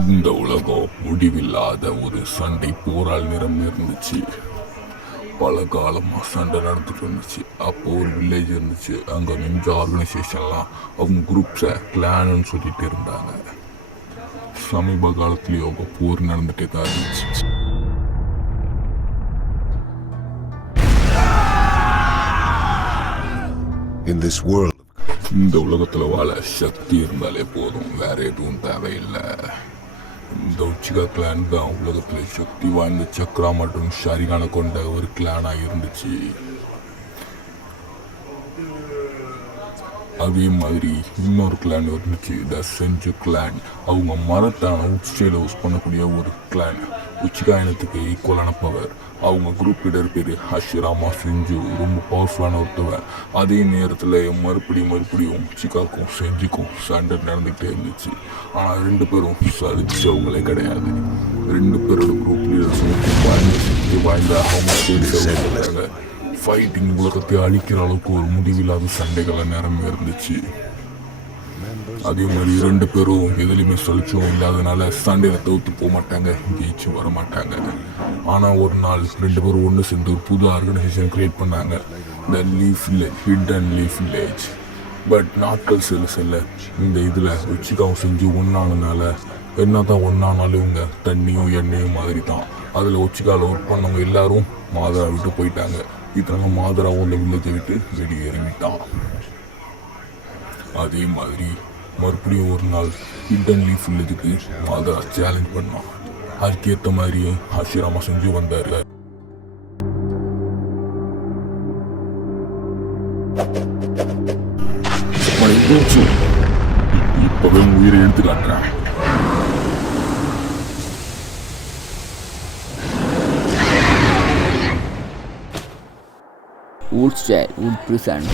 இந்த உலகம் முடிவில்லாத ஒரு சண்டை போரால் இருந்துச்சு. பல காலமாக சண்டை நடந்துட்டு இருந்துச்சு. அப்போ ஒரு வில்லேஜ் இருந்துச்சு. அங்கே நிஞ்ச ஆர்கனைசேஷன்லாம் அவங்க குரூப்ஸை கிளான்னு சொல்லிட்டு இருந்தாங்க. சமீப காலத்துலேயும் அவங்க போர் நடந்துகிட்டே தான் இருந்துச்சு. இந்த உலகத்தில் வாழ சக்தி இருந்தாலே போதும், வேற எதுவும் தேவையில்லை. இந்த உச்சிகா கிளான் தான் உலகத்தில் சக்தி வாய்ந்த சக்ரா மற்றும் ஷரிகான கொண்ட ஒரு கிளானாக இருந்துச்சு. அதே மாதிரி இன்னொரு கிளான் இருந்துச்சு, த செஞ்சு கிளான். அவங்க மரத்தான உச்சியில் யூஸ் பண்ணக்கூடிய ஒரு கிளான். உச்சிகா இனத்துக்கு ஈக்குவலான பவர். அவங்க குரூப் லீடர் பேர் ஹஷிராமா செஞ்சு, ரொம்ப பவர்ஃபுல்லான ஒருத்தவன். அதே நேரத்தில் மறுபடியும் உச்சிகாக்கும் செஞ்சுக்கும் சண்டை நடந்துகிட்டே இருந்துச்சு. ஆனால் ரெண்டு பேரும் சலிச்சவங்களே கிடையாது. ரெண்டு பேரோட குரூப் லீடர்ஸும் வாய்ந்த அவங்க ஃபைட்டிங் உலகத்தை அழிக்கிற அளவுக்கு ஒரு முடிவில்லாத சண்டைகளை நிரம்பி இருந்துச்சு. அதே மாதிரி ரெண்டு பேரும் எதுலையுமே சலிச்சும் இல்லாதனால சண்டையில தோற்று போக மாட்டாங்க, ஜெயிச்சு வர மாட்டாங்க. ஆனால் ஒரு நாள் ரெண்டு பேரும் ஒன்று சேர்ந்து ஒரு புது ஆர்கனைசேஷன் கிரியேட் பண்ணாங்க, த leaf village, hidden leaf village. But நாட்கள் செல்ல இந்த இதில் உச்சிகாவும் செஞ்சு ஒன்றானதுனால என்ன தான் ஒன்றானாலும் இவங்க தண்ணியும் எண்ணெயும் மாதிரி தான். அதில் உச்சிகாவில் ஒர்க் பண்ணவங்க எல்லாரும் மாதரா விட்டு போயிட்டாங்க. இதனால மாதராவும் அந்த வில்லேஜை விட்டு வெளியேறிவிட்டான். அதே மாதிரி மறுபடியும் ஒரு நாள் ஹிடன் லீஃப் வில்லேஜுக்கு மாதரா சேலஞ்ச் பண்ணான். அதுக்கேற்ற மாதிரியே ஹஷிராமா செஞ்சு வந்தார். இப்பவே உயிரை எடுத்து காட்டுறேன். Wood style would present